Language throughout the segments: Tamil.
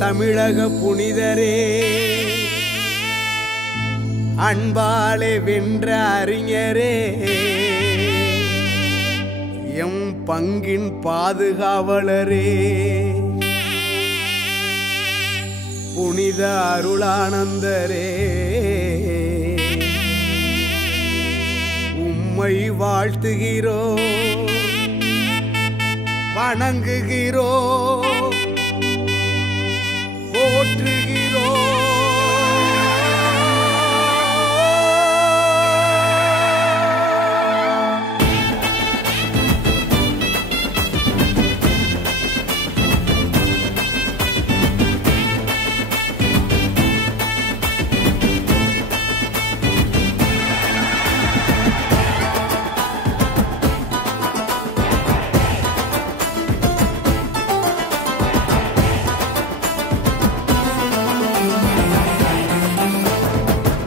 தமிழக புனிதரே, அன்பாலே வென்ற அறிஞரே, எம் பங்கின் பாதுகாவலரே, புனித அருளானந்தரே, உம்மை வாழ்த்துகிறோ, வணங்குகிறோ, போற்றுகிறோ.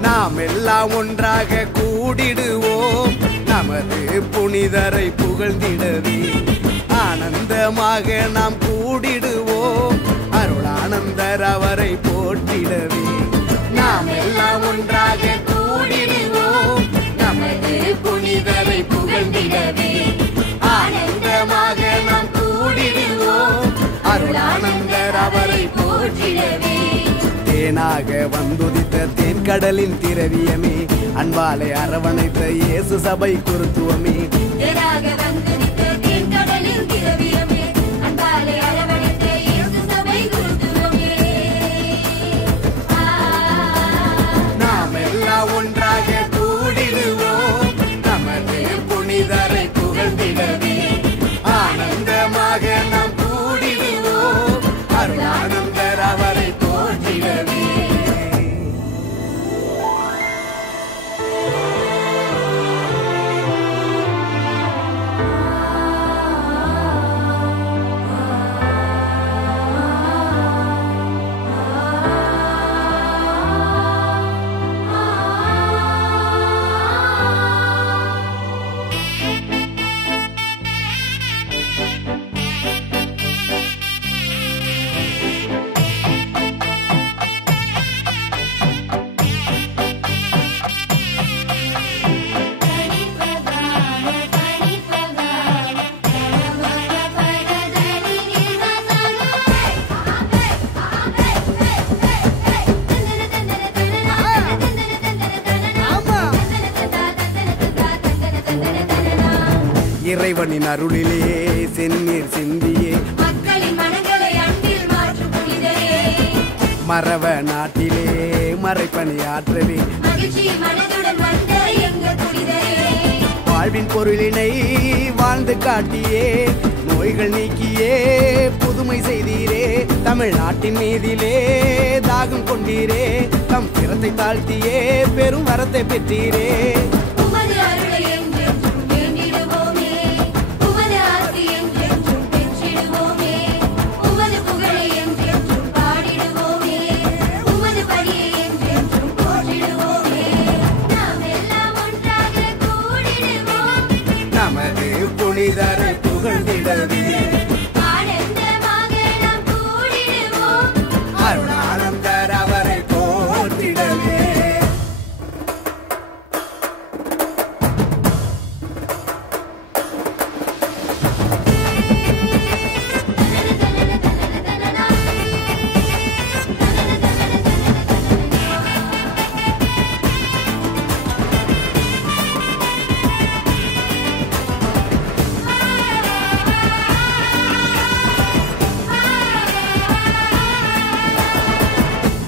நாம் எல்லாம் ஒன்றாக கூடிடுவோம், நமது புனிதரை புகழ்ந்திடவே. ஆனந்தமாக நாம் கூடிடுவோம், அருளானந்தர் அவரை போற்றிடவே. நாம் எல்லாம் ஒன்றாக கூடிடுவோம், நமது புனிதரை புகழ்ந்திடவே. ஆனந்தமாக நாம் கூடிடுவோம், அருளானந்தர் அவரை போற்றிடவே. தேனாக வந்துதித்த தேன்கடலின் திரவியமே, அன்பாலை அரவணைத்த இயேசு சபை குருத்துவமே. தேனாக வந்துதித்த தேன்கடலின் திரவியமே, அன்பாலை அரவணைத்த இயேசு சபை குருத்துவமே. நாம் எல்லாம் ஒன்றாக கூடிடுவோம், நமது புனிதரை புகழ்ந்திடவே. ஆனந்தமாக நாம் கூடிடுவோம், அருளானந்தர் அவரை போற்றிடவே. இறைவனின் அருளிலே செந்நீர் சிந்தியே, மக்களின் மனங்களை அன்பில் மாற்றும் புனிதரே. மறவ நாட்டிலே மறைப்பணி ஆற்றவே. மகிழ்ச்சி மனதுடன் வந்த எங்கள் புனிதரே. வாழ்வின் பொருளினை வாழ்ந்து காட்டியே, நோய்கள் நீக்கியே புதுமை செய்தீரே. தமிழ்நாட்டின் மீதிலே தாகம் கொண்டீரே, தம் திறத்தை தாழ்த்தியே பெரும் வரத்தை பெற்றீரே. உமது அருளை என்றென்றும் வேண்டிடுவோமே, உமது ஆசி என்றென்றும் பெற்றிடுவோமே. உமது புகழை என்றென்றும் பாடிடுவோமே, உமது பணியை என்றென்றும் போற்றிடுவோமே. நாம் எல்லாம் ஒன்றாக கூடிடுவோம், நமது புனிதரை புகழ்ந்திடவே. ஆனந்தமாக நாம் கூடிடுவோம், அருளானந்தர் அவரை போற்றிடவே.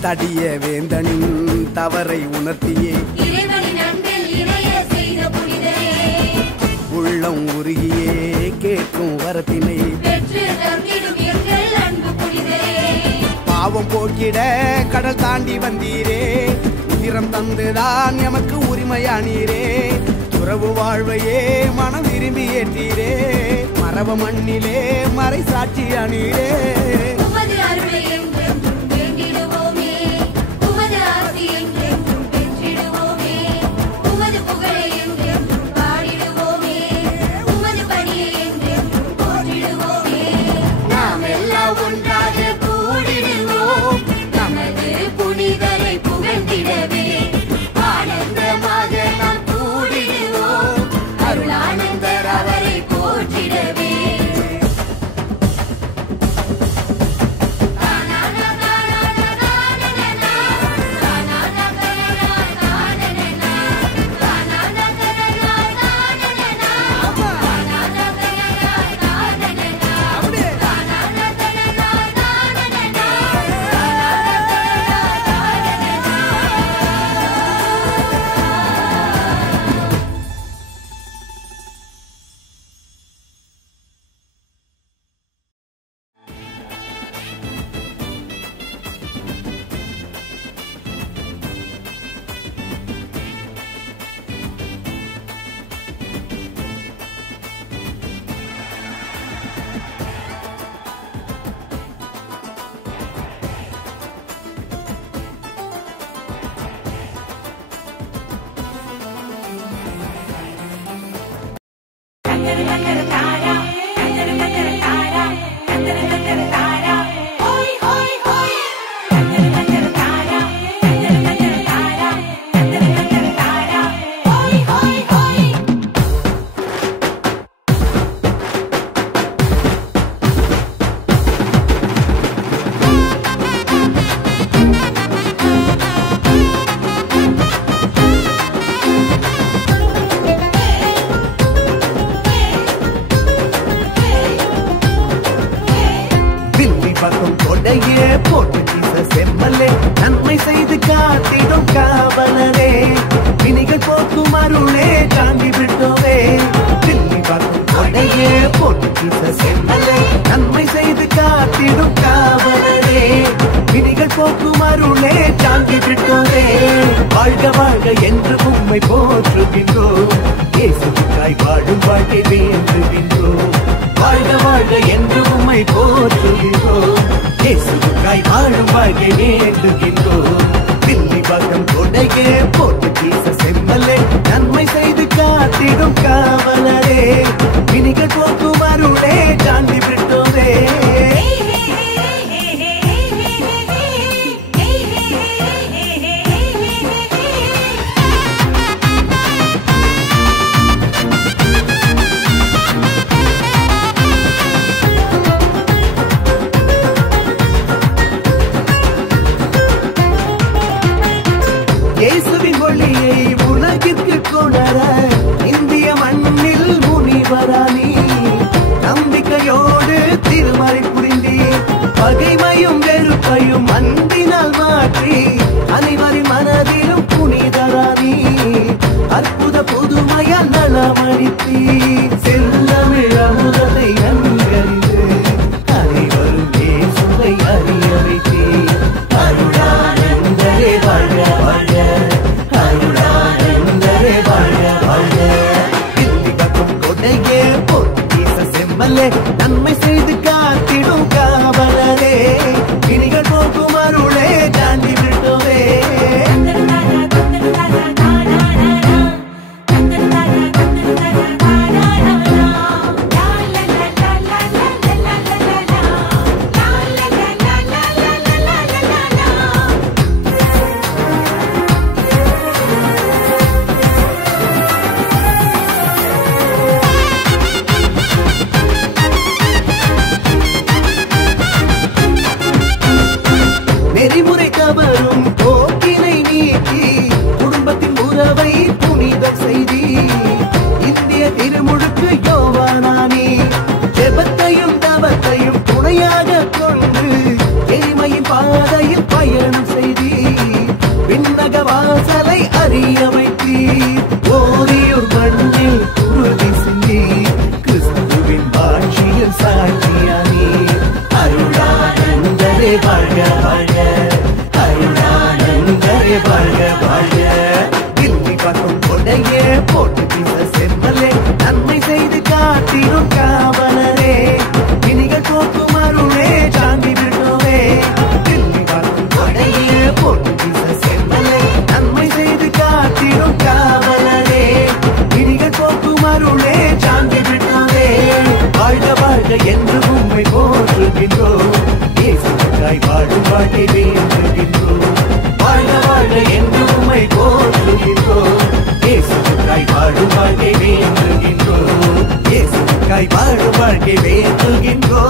தடிய வேந்தனின் தவறை உணர்த்தியே, இறைவனின் அன்பில் இணைய செய்த புனிதரே. உள்ளம் உருகியே கேட்கும் வரத்தினை பெற்று தந்திடும் எங்கள் அன்பு புனிதரே. பாவம் போக்கிட கடல் தாண்டி வந்தீரே, உதிரம் தந்துதான் எமக்கு உரிமையானீரே. துறவு வாழ்வையே மனம் விரும்பி ஏற்றீரே, மரப மண்ணிலே மறை சாட்சியானீரே. உமது அருளை என்றென்றும் வேண்டிடுவோமே, உமது ஆசி என்றென்றும் பெற்றிடுவோமே. உமது புகழை என்றென்றும் பாடிடுவோமே, உமது பணியை என்றென்றும் போற்றிடுவோமே. நாம் எல்லாம் ஒன்றாக கூடிடுவோம், கொடையே போட்டு வீச செம்மலே நன்மை செய்து காத்திடும் காவலரே வினிகள் போக்கும் அருளே தாண்டி விட்டோவே தில்லி பார்க்கும் கொடையே போட்டு வீச செம்மலே நன்மை செய்து காத்திடும் காவலரே வினிகள் போக்கும் அருளே தாண்டி விட்டோவே வாழ்க வாழ்க என்று உம்மை போற்றுகின்றோம் இயேசுவுக்காய் வாழும் வாழ்க்கை வேண்டுகின்றோம் வாழ்க வாழ்க என்று உம்மை போற்றுகின்றோம் இயேசுவுக்காய் வாழும் வாழ்க்கை வேண்டுகின்றோம் தில்லி பக்கம் கொடையே போட்டு வீச செம்மலே நன்மை செய்து காத்திடும் காவலரே வினிகள் போக்கும் அருளே தாண்டி விட்டோமே இயேசுவின் ஒளியை உலகிற்கு கொணர இந்திய மண்ணில் முனிவரானி நம்பிக்கையோடு திருமறை புரிந்தி பகைமையும் வெறுப்பையும் அன்பினால் மாற்றி அனைவரின் மனதிலும் புனிதரானி அற்புத புதுமையால் நலமளித்தி செல்லமிழ் அமுதத்தை நன்கறிந்து அனைவரும் இயேசுவை அறிய வைத்தே அருளானந்தரே வாழ்க வாழ்க அருளானந்தரே வாழ்க வாழ்க தில்லி பக்கம் கொடையே போட்டு வீச செம்மலே நன்மை செய்து காத்திடும் காவலரே வினிகள் போக்கும் அருளே தாண்டி விட்டோவே நெறிமுறை தவறும் போக்கினை நீக்கி குடும்பத்தின் உறவை புனிதம் செய்தி இந்திய திருமுழுக்கு யோவானானி ஜெபத்தையும் தவத்தையும் துணையாக கொண்டு எளிமையின் பாதையில் பயணம் செய்தி விண்ணக வாசலை அறிய வைத்தி ஓரியூர் மண்ணில் உறுதி சிந்தி கிறிஸ்துவின் ஆட்சியில் சாட்சியானி அருளானந்தரே வாழ்க வாழ்க அருளானந்தரே வாழ்க வாழ்க தில்லி பக்கம் கொடையே போட்டு வீச செம்மலே நன்மை செய்து காத்திடும் காவலரே வினிகள் போக்கும் அருளே தாண்டி விட்டோவே தில்லி பக்கம் கொடையே போட்டு வீச செம்மலே நன்மை செய்து காத்திடும் காவலரே வினிகள் போக்கும் அருளே தாண்டி விட்டோவே வாழ்க வாழ்க என்று உம்மை போற்றுகின்றோம் இயேசுவுக்காய் வாழும் வாழ்க்கை வேண்டுகின்றோம் வாழ்க வாழ்க என்று உம்மை போற்றுகின்றோம் இயேசுவுக்காய் வாழும் வாழ்க்கை வேண்டுகின்றோம் இயேசுவுக்காய் வாழும் வாழ்க்கை வேண்டுகின்றோம்